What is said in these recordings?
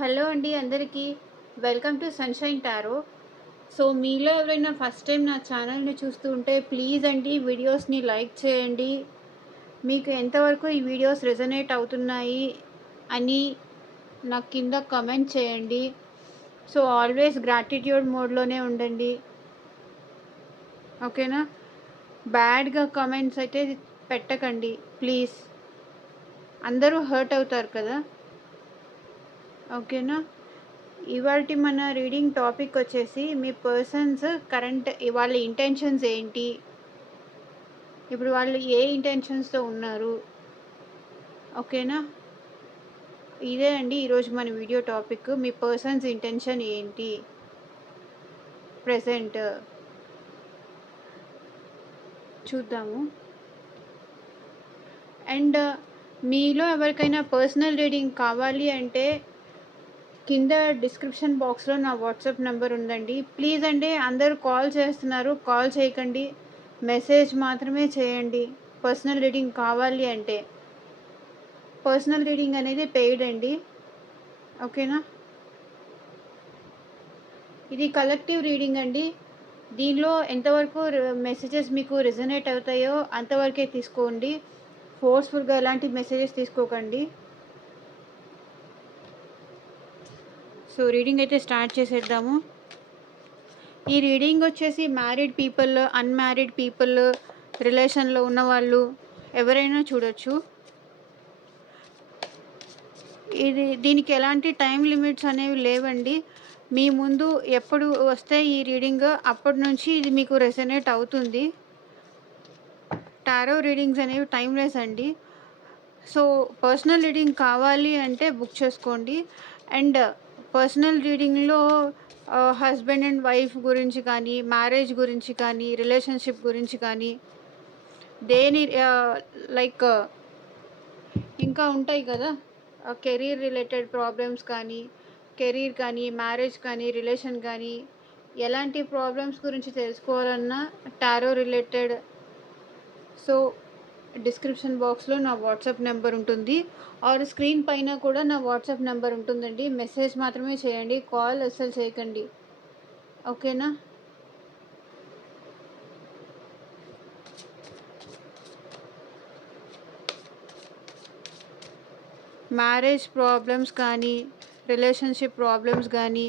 Hello అండి అందరికీ. Welcome to sunshine tarot. మీలో ఎవరైనా ఫస్ట్ టైం నా ఛానల్‌ని చూస్తూ ఉంటే ప్లీజ్ అండి వీడియోస్‌ని లైక్ చేయండి. మీకు ఎంతవరకు ఈ వీడియోస్ రెజొనేట్ అవుతున్నాయి అని నాకు కింద కామెంట్ చేయండి. ఆల్వేస్ గ్రాటిట్యూడ్ మోడ్‌లోనే ఉండండి. ఓకేనా? బ్యాడ్‌గా కామెంట్స్ అయితే పెట్టకండి ప్లీజ్. అందరూ హర్ట్ అవుతారు కదా! ఓకేనా? ఇవాల్టి మన రీడింగ్ టాపిక్ వచ్చేసి మీ పర్సన్స్ కరెంట్ వాళ్ళ ఇంటెన్షన్స్ ఏంటి, ఇప్పుడు వాళ్ళు ఏ ఇంటెన్షన్స్తో ఉన్నారు. ఓకేనా? ఇదే అండి ఈరోజు మన వీడియో టాపిక్. మీ పర్సన్స్ ఇంటెన్షన్ ఏంటి ప్రెసెంట్ చూద్దాము. అండ్ మీలో ఎవరికైనా పర్సనల్ రీడింగ్ కావాలి అంటే కింద డిస్క్రిప్షన్ బాక్స్లో నా వాట్సాప్ నెంబర్ ఉందండి. ప్లీజ్ అండి అందరూ కాల్ చేస్తున్నారు, కాల్ చేయకండి, మెసేజ్ మాత్రమే చేయండి. పర్సనల్ రీడింగ్ కావాలి అంటే పర్సనల్ రీడింగ్ అనేది పెయిడ్ అండి. ఓకేనా? ఇది కలెక్టివ్ రీడింగ్ అండి. దీనిలో ఎంతవరకు మెసేజెస్ మీకు రెజొనేట్ అవుతాయో అంతవరకే తీసుకోండి. ఫోర్స్ఫుల్గా ఎలాంటి మెసేజెస్ తీసుకోకండి. రీడింగ్ అయితే స్టార్ట్ చేసేద్దాము. ఈ రీడింగ్ వచ్చేసి మ్యారీడ్ పీపుల్, అన్మ్యారీడ్ పీపుల్, రిలేషన్లో ఉన్నవాళ్ళు ఎవరైనా చూడొచ్చు. దీనికి ఎలాంటి టైం లిమిట్స్ అనేవి లేవండి. మీ ముందు ఎప్పుడు వస్తే ఈ రీడింగ్ అప్పటి నుంచి ఇది మీకు రెసొనేట్ అవుతుంది. టారో రీడింగ్స్ అనేవి టైమ్లెస్ అండి. పర్సనల్ రీడింగ్ కావాలి అంటే బుక్ చేసుకోండి. అండ్ పర్సనల్ రీడింగ్లో హస్బెండ్ అండ్ వైఫ్ గురించి కానీ, మ్యారేజ్ గురించి కానీ, రిలేషన్షిప్ గురించి కానీ, దేని లైక్ ఇంకా ఉంటాయి కదా, కెరీర్ రిలేటెడ్ ప్రాబ్లమ్స్ కానీ, కెరీర్ కానీ, మ్యారేజ్ కానీ, రిలేషన్ కానీ, ఎలాంటి ప్రాబ్లమ్స్ గురించి తెలుసుకోవాలన్నా టారో రిలేటెడ్ డిస్క్రిప్షన్ బాక్స్లో నా వాట్సాప్ నెంబర్ ఉంటుంది, ఆర్ స్క్రీన్ పైన కూడా నా వాట్సాప్ నెంబర్ ఉంటుందండి. మెసేజ్ మాత్రమే చేయండి, కాల్ అస్సలు చేయకండి. ఓకేనా? మ్యారేజ్ ప్రాబ్లమ్స్ కానీ, రిలేషన్షిప్ ప్రాబ్లమ్స్ కానీ,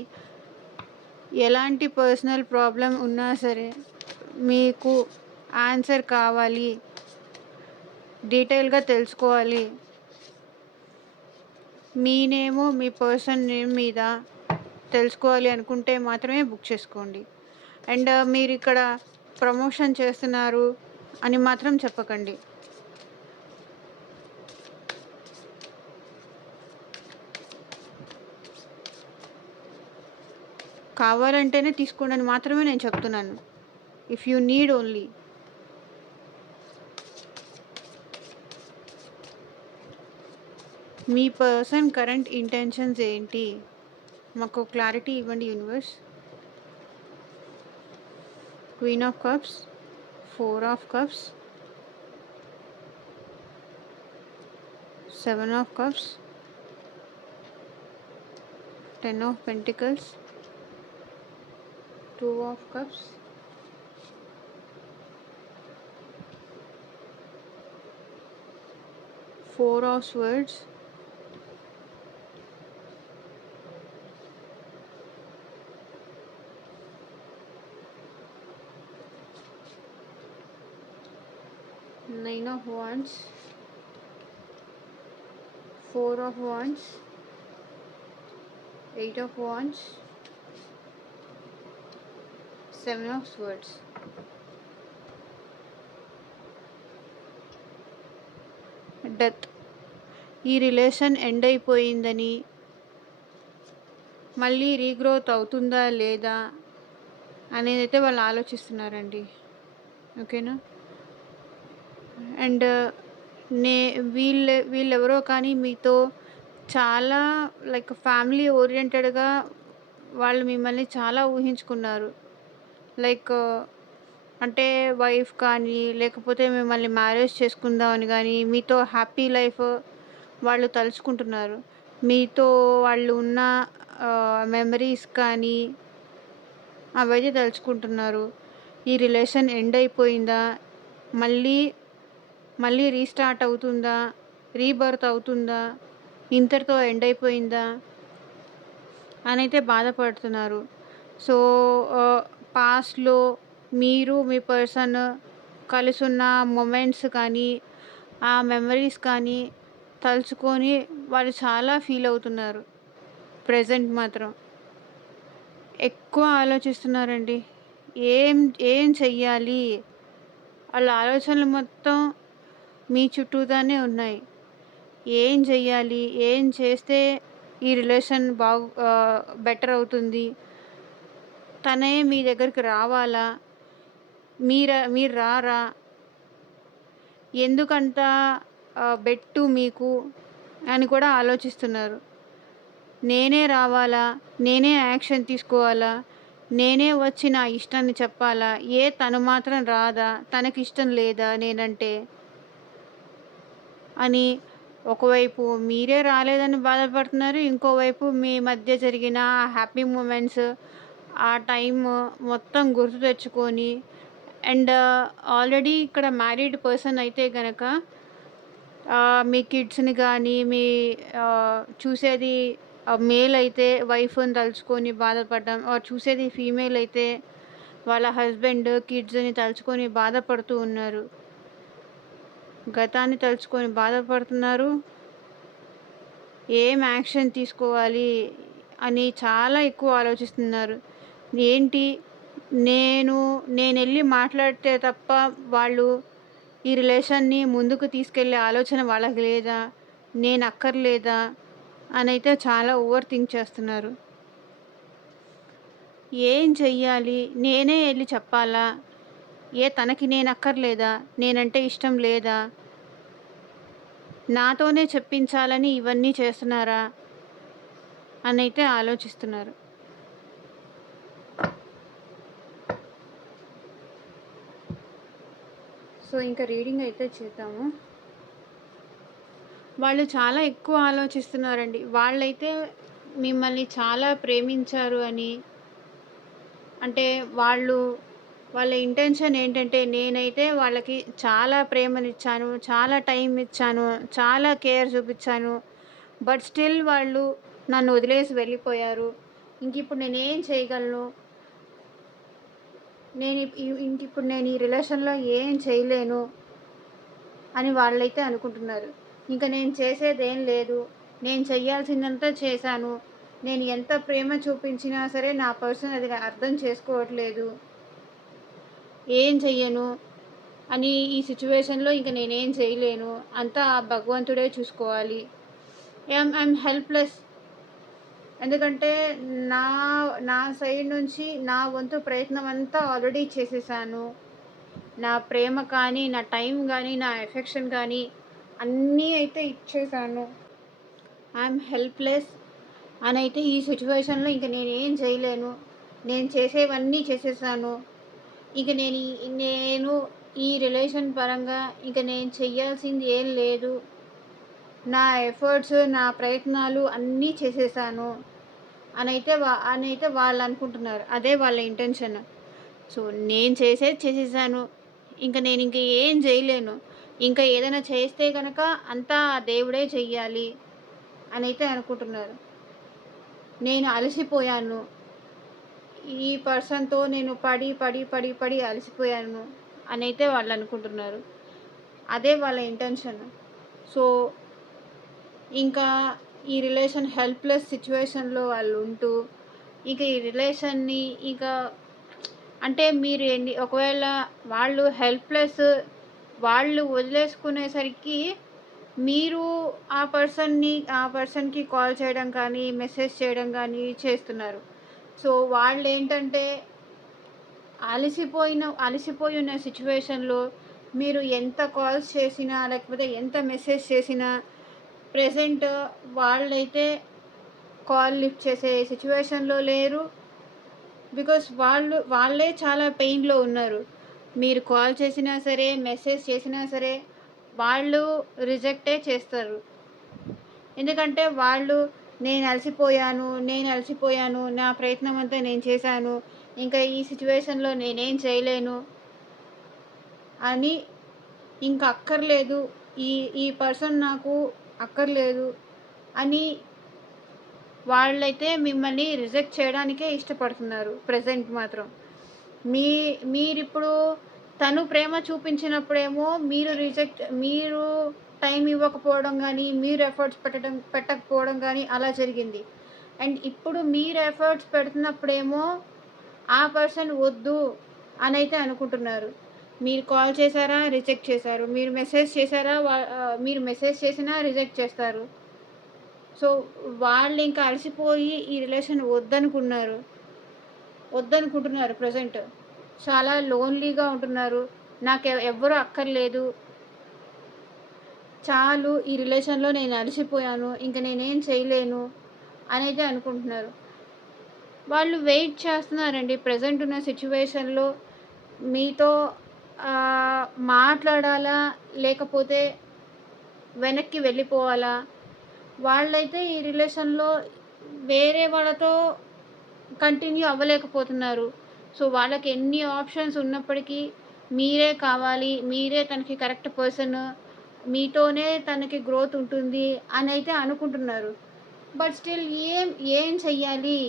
ఎలాంటి పర్సనల్ ప్రాబ్లం ఉన్నా సరే మీకు ఆన్సర్ కావాలి, డీటెయిల్గా తెలుసుకోవాలి, మీ నేము మీ పర్సన్ నేమ్ మీద తెలుసుకోవాలి అనుకుంటే మాత్రమే బుక్ చేసుకోండి. అండ్ మీరు ఇక్కడ ప్రమోషన్ చేస్తున్నారు అని మాత్రం చెప్పకండి. కావాలంటేనే తీసుకోండి అని మాత్రమే నేను చెప్తున్నాను. If you need only. Me person current intentions ఏంటి మాకు క్లారిటీ ఇవ్వండి universe. Queen of cups, 4 of cups, 7 of cups, 10 of pentacles, 2 of cups, 4 of swords, 9 of wands, 4 of wands, 8 of wands, 7 of swords. Death. ఈ relation end అయిపోయిందని, మళ్ళీ regrowth అవుతుందా లేదా అనేది అయితే వాళ్ళు ఆలోచిస్తున్నారండి. ఓకేనా? అండ్ వీళ్ళెవరో కానీ మీతో చాలా లైక్ ఫ్యామిలీ ఓరియంటెడ్గా వాళ్ళు మిమ్మల్ని చాలా ఊహించుకున్నారు. లైక్ అంటే వైఫ్ కానీ, లేకపోతే మిమ్మల్ని మ్యారేజ్ చేసుకుందామని కానీ, మీతో హ్యాపీ లైఫ్ వాళ్ళు తలుచుకుంటున్నారు. మీతో వాళ్ళు ఉన్న మెమరీస్ కానీ అవైతే తలుచుకుంటున్నారు. ఈ రిలేషన్ ఎండ్ అయిపోయిందా? మళ్ళీ, మళ్ళీ రీస్టార్ట్ అవుతుందా? రీబర్త్ అవుతుందా? ఇంతటితో ఎండ్ అయిపోయిందా? అనైతే బాధపడుతున్నారు. సో, ఆహ్, పాస్ట్‌లో మీరు, మీ పర్సన్ కలిసున్న మొమెంట్స్ కానీ, ఆ మెమరీస్ కానీ తలుచుకొని వాళ్ళు చాలా ఫీల్ అవుతున్నారు. ప్రెజెంట్ మాత్రం ఎక్కువ ఆలోచిస్తున్నారండి. ఏం ఏం చెయ్యాలి? ఆళ్ళ ఆలోచనలు మొత్తం మీ చుట్టూతానే ఉన్నాయి. ఏం చెయ్యాలి? ఏం చేస్తే ఈ రిలేషన్ బెటర్ అవుతుంది? తనే మీ దగ్గరికి రావాలా? మీరు రారా? ఎందుకంత బెట్టు మీకు అని కూడా ఆలోచిస్తున్నారు. నేనే రావాలా? నేనే యాక్షన్ తీసుకోవాలా? నేనే వచ్చి నా ఇష్టాన్ని చెప్పాలా? తను మాత్రం రాదా? తనకిష్టం లేదా నేనంటే? అని ఒకవైపు మీరే రాలేదని బాధపడుతున్నారు. ఇంకోవైపు మీ మధ్య జరిగిన హ్యాపీ మూమెంట్స్, ఆ టైము మొత్తం గుర్తు తెచ్చుకొని అండ్ ఆల్రెడీ ఇక్కడ మ్యారీడ్ పర్సన్ అయితే గనక మీ కిడ్స్‌ని గానీ, మీ చూసేది మేల్ అయితే వైఫ్‌ని తలుచుకొని బాధపడడం, చూసేది ఫీమేల్ అయితే వాళ్ళ హస్బెండ్, కిడ్స్‌ని తలుచుకొని బాధపడుతూ ఉన్నారు. గతాన్ని తలుచుకొని బాధపడుతున్నారు. ఏం యాక్షన్ తీసుకోవాలి అని చాలా ఎక్కువ ఆలోచిస్తున్నారు. ఏంటి నేనెళ్ళి మాట్లాడితే తప్ప వాళ్ళు ఈ రిలేషన్‌ని ముందుకు తీసుకెళ్ళే ఆలోచన వాళ్ళకి లేదా? నేనక్కర్లేదా? అనైతే చాలా ఓవర్ థింక్ చేస్తున్నారు. ఏం చెయ్యాలి? నేనే ఎళ్లి చెప్పాలా? తనకి నేనక్కర్లేదా? నేనంటే ఇష్టం లేదా? నాతోనే చెప్పించాలని ఇవన్నీ చేస్తున్నారా? అనైతే ఆలోచిస్తున్నారు. సో, ఇంకా రీడింగ్ అయితే చేద్దాము. వాళ్ళు చాలా ఎక్కువ ఆలోచిస్తున్నారండి. వాళ్ళైతే మిమ్మల్ని చాలా ప్రేమించారు అని, అంటే వాళ్ళ ఇంటెన్షన్ ఏంటంటే, నేనైతే వాళ్ళకి చాలా ప్రేమనిచ్చాను, చాలా టైం ఇచ్చాను, చాలా కేర్ చూపిచ్చాను. బట్ స్టిల్ వాళ్ళు నన్ను వదిలేసి వెళ్ళిపోయారు. ఇంకిప్పుడు నేనేం చేయగలను? ఇంకిప్పుడు నేను ఈ రిలేషన్‌లో ఏం చేయలేను అని వాళ్ళైతే అనుకుంటున్నారు. ఇంక నేను చేసేదేం లేదు. నేను చెయ్యాల్సిందంతా చేశాను. నేను ఎంత ప్రేమ చూపించినా సరే నా పర్సన్ అది అర్థం చేసుకోవట్లేదు. ఏం చెయ్యను అని ఈ సిట్యుయేషన్‌లో ఇంక నేనేం చేయలేను. అంతా ఆ భగవంతుడే చూసుకోవాలి. I'm helpless. ఎందుకంటే నా నా సైడ్ నుంచి నా వంతు ప్రయత్నం అంతా ఆల్రెడీ చేసేసాను. నా ప్రేమ కానీ, నా టైం గానీ, నా ఎఫెక్షన్ గానీ అన్నీ అయితే ఇచ్చేసాను. ఐయామ్ హెల్ప్‌లెస్ అనైతే ఈ సిట్యుయేషన్‌లో ఇంక నేనేం చేయలేను. నేను చేసేవన్నీ చేసేసాను. ఇక నేను ఈ రిలేషన్ పరంగా ఇంక నేను చెయ్యాల్సింది ఏం లేదు. నా ఎఫర్ట్స్, నా ప్రయత్నాలు అన్నీ చేసేసాను అనైతే వాళ్ళనుకుంటున్నారు. అదే వాళ్ళ ఇంటెన్షన్. సో, నేను చేసేది చేసేసాను. నేనింక ఏం జేయలేను. ఇంకా ఏదైనా చేస్తే గనక అంతా ఆ దేవుడే చెయ్యాలి అనైతే అనుకుంటున్నారు. నేను అలసిపోయాను. ఈ పర్సన్‌తో నేను పడి అలసిపోయాను అనైతే వాళ్ళనుకుంటున్నారు. అదే వాళ్ళ ఇంటెన్షన్. సో, ఇంకా ఈ రిలేషన్ హెల్ప్‌లెస్ సిట్యుయేషన్‌లో వాళ్ళుంటూ, ఇక ఈ రిలేషన్‌ని ఇక అంటే మీరు ఒకవేళ వాళ్ళు హెల్ప్‌లెస్ వాళ్ళు వదిలేసుకునేసరికి మీరు ఆ పర్సన్‌కి కాల్ చేయడం కానీ, మెసేజ్ చేయడం కానీ చేస్తున్నారు. సో, వాళ్ళేంటంటే అలసిపోయి ఉన్న సిట్యుయేషన్‌లో మీరు ఎంత కాల్స్ చేసినా, లేకపోతే ఎంత మెసేజ్ చేసినా ప్రెజెంట్ వాళ్ళైతే కాల్ లిఫ్ట్ చేసే సిట్యుయేషన్‌లో లేరు. బికాస్ వాళ్ళే చాలా పెయిన్‌లో ఉన్నారు. మీరు కాల్ చేసినా సరే, మెసేజ్ చేసినా సరే వాళ్ళు రిజెక్టే చేస్తారు. ఎందుకంటే వాళ్ళు నేను అలసిపోయాను, నా ప్రయత్నం అంతా నేను చేశాను, ఇంకా ఈ సిట్యుయేషన్‌లో నేనేం చేయలేను అని, ఇంక అక్కర్లేదు, ఈ ఈ పర్సన్ నాకు అక్కర్లేదు అని వాళ్ళైతే మిమ్మల్ని రిజెక్ట్ చేయడానికే ఇష్టపడుతున్నారు ప్రెజెంట్ మాత్రం. మీ మీరిప్పుడు తను ప్రేమ చూపించినప్పుడేమో మీరు టైం ఇవ్వకపోవడం గానీ, మీరు ఎఫర్ట్స్ పెట్టకపోవడం గానీ అలా జరిగింది. అండ్ ఇప్పుడు మీరు ఎఫర్ట్స్ పెడుతున్నప్పుడేమో ఆ పర్సన్ వద్దు అనైతే అనుకుంటున్నారు. మీరు కాల్ చేశారా? రిజెక్ట్ చేశారు. మీరు మెసేజ్ చేసినా రిజెక్ట్ చేస్తారు. సో, వాళ్ళింక అలసిపోయి ఈ రిలేషన్ వద్దనుకుంటున్నారు ప్రెజెంట్. చాలా లోన్‌లీగా ఉంటున్నారు. ఎవ్వరు అక్కర్లేదు. చాలు, ఈ రిలేషన్‌లో నేను అలసిపోయాను, ఇంక నేనేం చేయలేను అనైతే అనుకుంటున్నారు. వాళ్ళు వెయిట్ చేస్తున్నారండి ప్రెజెంట్ ఉన్న సిట్యుయేషన్‌లో మీతో మాట్లాడాలా? లేకపోతే వెనక్కి వెళ్ళిపోవాలా? వాళ్ళైతే ఈ రిలేషన్‌లో వేరే వాళ్ళతో కంటిన్యూ అవ్వలేకపోతున్నారు. సో, వాళ్ళకి ఎన్ని ఆప్షన్స్ ఉన్నప్పటికీ మీరే కావాలి, మీరే తనకి కరెక్ట్ పర్సన్, మీతోనే తనకి గ్రోత్ ఉంటుంది అనైతే అనుకుంటున్నారు. బట్ స్టిల్ ఏం చెయ్యాలి?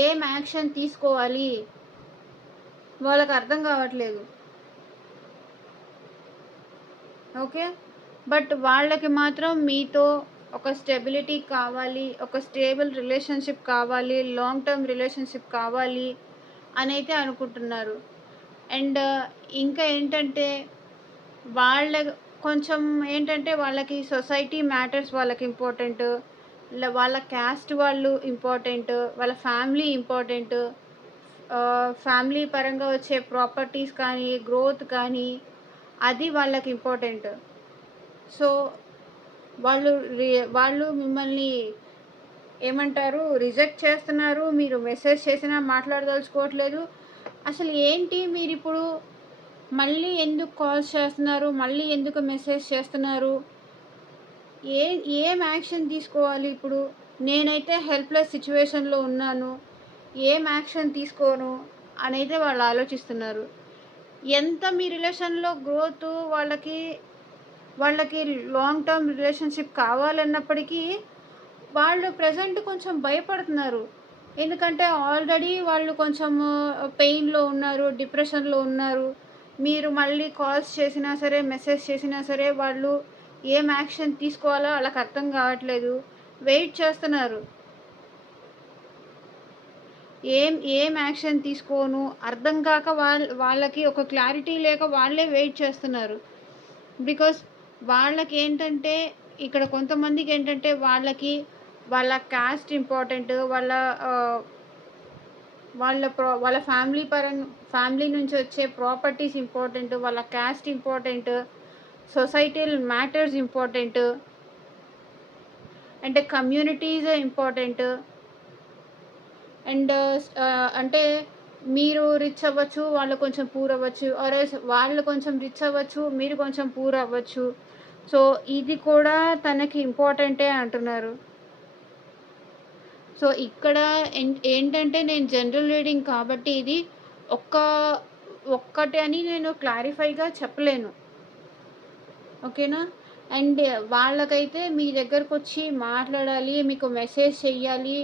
ఏం యాక్షన్ తీసుకోవాలి? వాళ్ళకి అర్థం కావట్లేదు. ఓకే. బట్ వాళ్ళకి మాత్రం మీతో ఒక స్టెబిలిటీ కావాలి, ఒక స్టేబుల్ రిలేషన్‌షిప్ కావాలి, లాంగ్ టర్మ్ రిలేషన్‌షిప్ కావాలి అనైతే అనుకుంటున్నారు. అండ్ ఇంకా ఏంటంటే వాళ్ళ కొంచెం ఏంటంటే వాళ్ళకి సొసైటీ మ్యాటర్స్ వాళ్ళకి ఇంపార్టెంట్. వాళ్ళ క్యాస్ట్ వాళ్ళు ఇంపార్టెంట్. వాళ్ళ ఫ్యామిలీ ఇంపార్టెంట్. ఫ్యామిలీ పరంగా వచ్చే ప్రాపర్టీస్ కానీ, గ్రోత్ కానీ అది వాళ్ళకి ఇంపార్టెంట్. సో, వాళ్ళు వాళ్ళు మిమ్మల్ని ఏమంటారు, రిజెక్ట్ చేస్తున్నారు. మీరు మెసేజ్ చేసినా మాట్లాడదలుచుకోవట్లేదు. అసలు ఏంటి మీరిప్పుడు మళ్ళీ ఎందుకు కాల్స్ చేస్తున్నారు? మళ్ళీ ఎందుకు మెసేజ్ చేస్తున్నారు? ఏ ఏం యాక్షన్ తీసుకోవాలి ఇప్పుడు? నేనైతే హెల్ప్‌లెస్ సిట్యుయేషన్‌లో ఉన్నాను. ఏం యాక్షన్ తీసుకోను అనైతే వాళ్ళు ఆలోచిస్తున్నారు. ఎంత మీ రిలేషన్‌లో గ్రోతు వాళ్ళకి లాంగ్ టర్మ్ రిలేషన్‌షిప్ కావాలన్నప్పటికీ వాళ్ళు ప్రెజెంట్ కొంచెం భయపడుతున్నారు. ఎందుకంటే ఆల్రెడీ వాళ్ళు కొంచెము పెయిన్‌లో ఉన్నారు, డిప్రెషన్‌లో ఉన్నారు. మీరు మళ్ళీ కాల్స్ చేసినా సరే, మెసేజ్ చేసినా సరే వాళ్ళు ఏం యాక్షన్ తీసుకోవాలో ఆళ్ళకి అర్థం కావట్లేదు. వెయిట్ చేస్తున్నారు. ఏం యాక్షన్ తీసుకోను అర్థం కాక వాళ్ళకి ఒక క్లారిటీ లేక వాళ్ళే వెయిట్ చేస్తున్నారు. బికాస్ వాళ్ళకేంటంటే ఇక్కడ కొంతమందికేంటంటే వాళ్ళ క్యాస్ట్ ఇంపార్టెంట్. ఆహ్, వాళ్ళ ఫ్యామిలీ నుంచి వచ్చే ప్రాపర్టీస్ ఇంపార్టెంట్. వాళ్ళ caste important. Societal matters important. అంటే కమ్యూనిటీస్ ఇంపార్టెంట్. అండ్ అంటే మీరు రిచ్ అవ్వచ్చు, వాళ్ళు కొంచెం పూర్ అవ్వచ్చు. ఆర్ ఎల్స్ వాళ్ళు కొంచెం రిచ్ అవ్వచ్చు, మీరు కొంచెం పూర్ అవ్వచ్చు. సో, ఇది కూడా తనకి ఇంపార్టెంటే అంటున్నారు. సో, ఇక్కడ ఏంటంటే నేను జనరల్ రీడింగ్ కాబట్టి ఇది ఒక్క ఒక్కటి అని నేను క్లారిఫైగా చెప్పలేను. ఓకేనా? అండ్ వాళ్ళకైతే మీ దగ్గరకొచ్చి మాట్లాడాలి, మీకు మెసేజ్ చెయ్యాలి,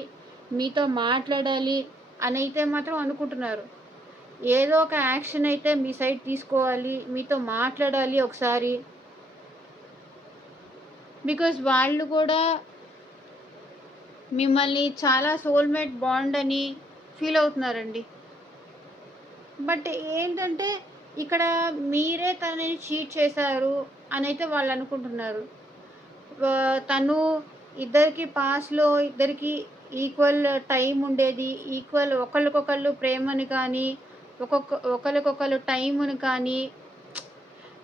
మీతో మాట్లాడాలి అనైతే మాత్రం అనుకుంటున్నారు. ఏదో ఒక యాక్షన్ అయితే మీ సైడ్ తీసుకోవాలి, మీతో మాట్లాడాలి ఒకసారి. బికాజ్ వాళ్ళు కూడా మిమ్మల్ని చాలా సోల్‌మేట్ బాండ్ అని ఫీల్ అవుతున్నారండి. బట్ ఏంటంటే ఇక్కడ మీరే తనని చీట్ చేశారు అనైతే వాళ్ళు అనుకుంటున్నారు. తను ఇద్దరికి ఈక్వల్ టైం ఉండేది. ఈక్వల్ ఒకళ్ళకొకళ్ళు ప్రేమని కానీ, ఒకళ్ళకొకళ్ళు టైముని కానీ,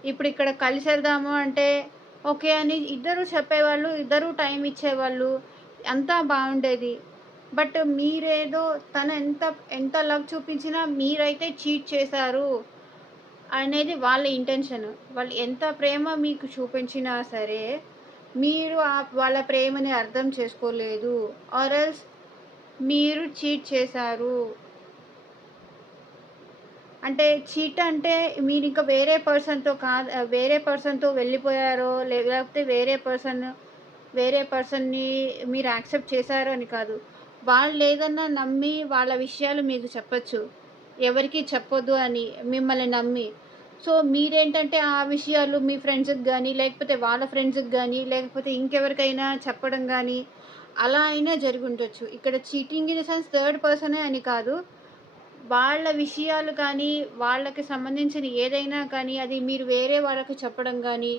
ఇప్పుడు ఇక్కడ కలిసెళ్దాము అంటే ఓకే అని ఇద్దరు చెప్పేవాళ్ళు, ఇద్దరు టైం ఇచ్చేవాళ్ళు. అంతా బాగుండేది. బట్ మీరేదో తను ఎంత లవ్ చూపించినా మీరైతే చీట్ చేశారు అనేది వాళ్ళ ఇంటెన్షన్. వాళ్ళు ఎంత ప్రేమ మీకు చూపించినా సరే, మీరు వాళ్ళ ప్రేమని అర్థం చేసుకోలేదు. ఆర్ ఎల్స్ మీరు చీట్ చేశారు. అంటే చీట్ అంటే మీరింక వేరే పర్సన్‌తో వెళ్ళిపోయారో, లేకపోతే వేరే పర్సన్‌ని మీరు యాక్సెప్ట్ చేశారో అని కాదు. వాళ్ళేదన్నా నమ్మి వాళ్ళ విషయాలు మీకు చెప్పొచ్చు. ఎవరికీ చెప్పొద్దు అని మిమ్మల్ని నమ్మి. సో, మీరేంటంటే ఆ విషయాలు మీ ఫ్రెండ్స్‌కి గానీ, లేకపోతే వాళ్ళ ఫ్రెండ్స్‌కి గానీ, లేకపోతే ఇంకెవరికైనా చెప్పడం గానీ, అలా అయినా జరిగుండొచ్చు. ఇక్కడ cheating in the sense third పర్సనే అని కాదు. వాళ్ళ విషయాలు కానీ, వాళ్ళకి సంబంధించిన ఏదైనా కానీ, అది మీరు వేరే వాళ్ళకి చెప్పడం గానీ,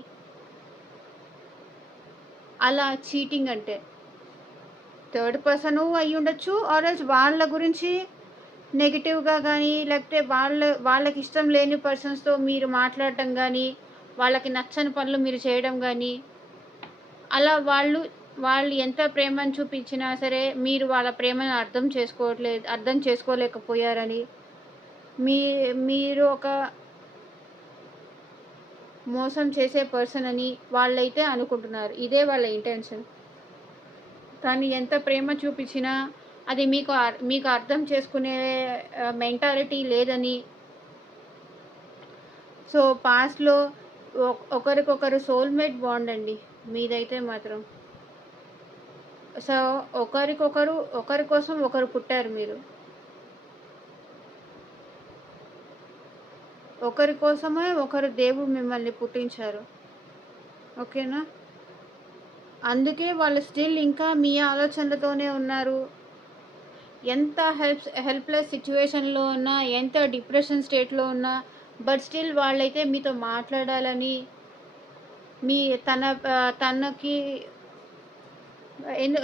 అలా చీటింగ్ అంటే. థర్డ్ పర్సను అయ్యుండొచ్చు. ఆర్ ఎల్స్ వాళ్ళ గురించి నెగెటివ్‌గా గానీ, లేకపోతే వాళ్ళకిష్టం లేని పర్సన్స్‌తో మీరు మాట్లాడటం గానీ, వాళ్ళకి నచ్చని పనులు మీరు చేయడం గానీ, అలా వాళ్ళు ఎంత ప్రేమను చూపించినా సరే, మీరు వాళ్ళ ప్రేమను అర్థం చేసుకోలేకపోయారని, మీ మీరు ఒక మోసం చేసే పర్సన్ అని వాళ్ళైతే అనుకుంటున్నారు. ఇదే వాళ్ళ ఇంటెన్షన్. తను ఎంత ప్రేమ చూపించినా అది మీకు అర్థం చేసుకునే మెంటాలిటీ లేదని. సో, పాస్ట్‌లో ఒకరికొకరు సోల్‌మేట్ బాండ్ అండి మీదైతే మాత్రం. సో, ఒకరి కోసం ఒకరు పుట్టారు మీరు. ఒకరి కోసమే దేవుడు మిమ్మల్ని పుట్టించారు. ఓకేనా? అందుకే వాళ్ళు స్టిల్ ఇంకా మీ ఆలోచనలతోనే ఉన్నారు. ఎంత హెల్ప్‌లెస్ సిట్యుయేషన్‌లో ఉన్నా, ఎంత డిప్రెషన్ స్టేట్‌లో ఉన్నా, బట్ స్టిల్ వాళ్ళైతే మీతో మాట్లాడాలని, మీ తన తనకి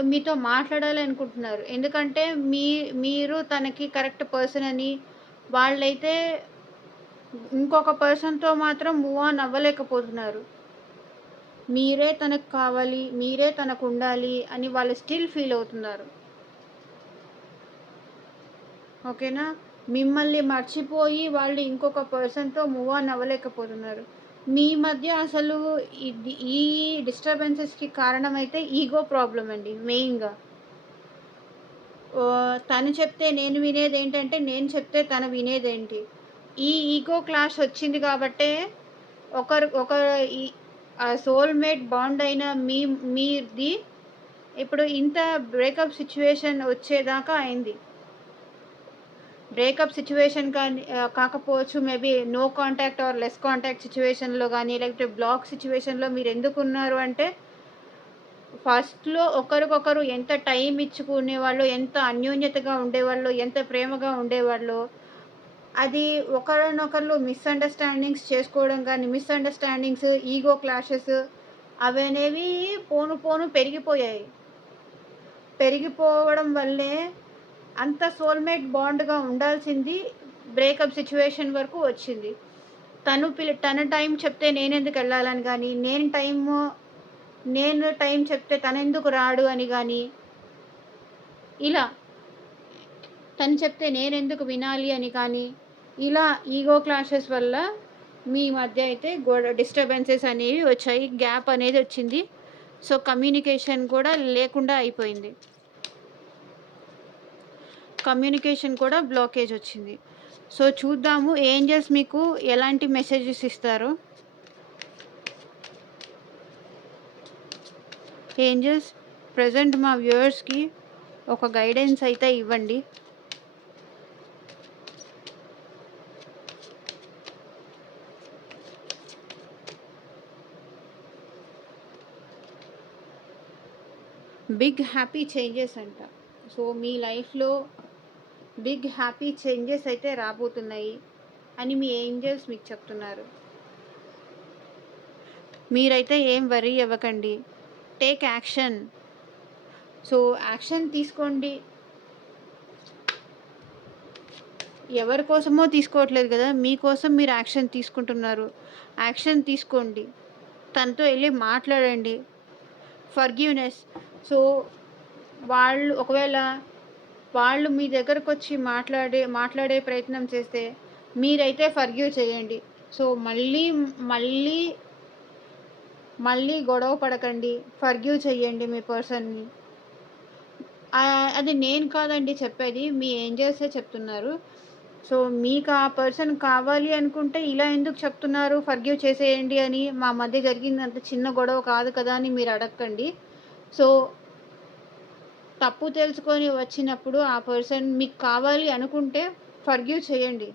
మీతో మాట్లాడాలి అనుకుంటున్నారు. ఎందుకంటే మీరు తనకి కరెక్ట్ పర్సన్ అని వాళ్ళైతే ఇంకొక పర్సన్‌తో మాత్రం మూవ్ ఆన్ అవ్వలేకపోతున్నారు. మీరే తనకు కావాలి, మీరే తనకుండాలి అని వాళ్ళు స్టిల్ ఫీల్ అవుతున్నారు. ఓకేనా? మిమ్మల్ని మర్చిపోయి వాళ్ళు ఇంకొక పర్సన్‌తో మూవ్ ఆన్ అవ్వలేకపోతున్నారు. మీ మధ్య అసలు ఈ డిస్టర్బెన్సెస్‌కి కారణమైతే ఈగో ప్రాబ్లమ్ అండి మెయిన్‌గా. తను చెప్తే నేను వినేదేంటంటే, నేను చెప్తే తను వినేదేంటి? ఈ ఈగో క్లాష్ వచ్చింది కాబట్టే ఒకరు ఈ సోల్‌మేట్ బాండ్ అయిన మీది ఇప్పుడు ఇంత బ్రేకప్ సిట్యుయేషన్ వచ్చేదాకా అయింది. బ్రేకప్ సిట్యుయేషన్ కానీ కాకపోవచ్చు. Maybe no contact or less contact సిట్యుయేషన్‌లో గానీ, లేకపోతే బ్లాక్ సిట్యుయేషన్‌లో మీరెందుకున్నారు అంటే, ఫస్ట్‌లో ఒకరికొకరు ఎంత టైం ఇచ్చుకునేవాళ్ళో, ఎంత అన్యోన్యతగా ఉండేవాళ్ళో, ఎంత ప్రేమగా ఉండేవాళ్ళో, అది ఒకరినొకళ్ళు మిస్‌అండర్‌స్టాండింగ్స్, ఈగో క్లాషెస్ అవనేవి పోను పోను పెరిగిపోయాయి. పెరిగిపోవడం వల్లే అంత సోల్‌మేట్ బాండ్‌గా ఉండాల్సింది బ్రేకప్ సిట్యుయేషన్ వరకు వచ్చింది. తన టైం చెప్తే నేనెందుకెళ్ళాలని గానీ, నేను టైం చెప్తే తనెందుకు రాడు అని గానీ, ఇలా తను చెప్తే నేనెందుకు వినాలి అని కానీ, ఇలా ఈగో క్లాషెస్ వల్ల మీ మధ్య అయితే డిస్టర్బెన్సెస్ అనేవి వచ్చాయి. గ్యాప్ అనేది వచ్చింది. సో, కమ్యూనికేషన్ కూడా లేకుండా అయిపోయింది. కమ్యూనికేషన్ కూడా బ్లాకేజ్ వచ్చింది. సో, చూద్దాము ఏంజెల్స్ మీకు ఎలాంటి మెసేజెస్ ఇస్తారో. ఏంజెల్స్ ప్రెజెంట్ మా వ్యూవర్స్‌కి ఒక గైడెన్స్ అయితే ఇవ్వండి. బిగ్ హ్యాపీ చేంజెస్ అంట. సో, మీ లైఫ్‌లో బిగ్ హ్యాపీ చేంజెస్ అయితే రాబోతున్నాయి అని మీ ఏంజెల్స్ మీకు చెప్తున్నారు. మీరైతే ఏం వర్రీ అవ్వకండి. Take action. సో, యాక్షన్ తీసుకోండి. ఎవరి కోసమో తీసుకోవట్లేదు కదా! మీకోసం మీరు యాక్షన్ తీసుకుంటున్నారు. యాక్షన్ తీసుకోండి. తనతో ఎళ్లి మాట్లాడండి. ఫర్‌గివ్‌నెస్. సో, ఒకవేళ వాళ్ళు మీ దగ్గరకొచ్చి మాట్లాడే ప్రయత్నం చేస్తే మీరైతే ఫర్‌గివ్ చేయండి. సో, మళ్ళీ మళ్ళీ గొడవ పడకండి. ఫర్‌గివ్ చెయ్యండి మీ పర్సన్‌ని. అది నేను కాదండి చెప్పేది. మీ ఏంజెల్సే చెప్తున్నారు. సో, మీకు ఆ పర్సన్ కావాలి అనుకుంటే ఇలా ఎందుకు చెప్తున్నారు ఫర్‌గివ్ చేసేయండి అని. మా మధ్య జరిగిందంత చిన్న గొడవ కాదు కదా అని మీరు అడక్కండి. సో, తప్పు తెలుసుకొని వచ్చినప్పుడు ఆ పర్సన్ మీకు కావాలి అనుకుంటే ఫర్‌గివ్ చేయండి.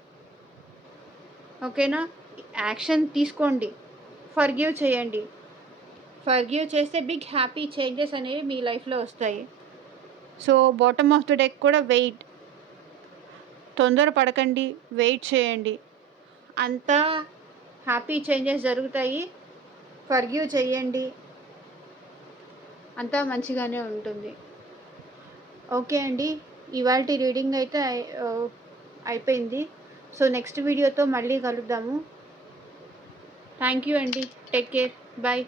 ఓకేనా? యాక్షన్ తీసుకోండి. ఫర్‌గివ్ చేయండి. ఫర్‌గివ్ చేస్తే బిగ్ హ్యాపీ చేంజెస్ అనేవి మీ లైఫ్‌లో వస్తాయి. So, bottom of the deck కూడా వెయిట్. తొందర పడకండి. వెయిట్ చేయండి. అంతా హ్యాపీ చేంజెస్ జరుగుతాయి. ఫర్‌గివ్ చేయండి. అంతా మంచిగానే ఉంటుంది. ఓకే అండి. ఇవాల్టి రీడింగ్ అయితే అయిపోయింది. సో, నెక్స్ట్ వీడియోతో మళ్ళీ కలుద్దాము. థ్యాంక్ యూ అండి. Take care. బై.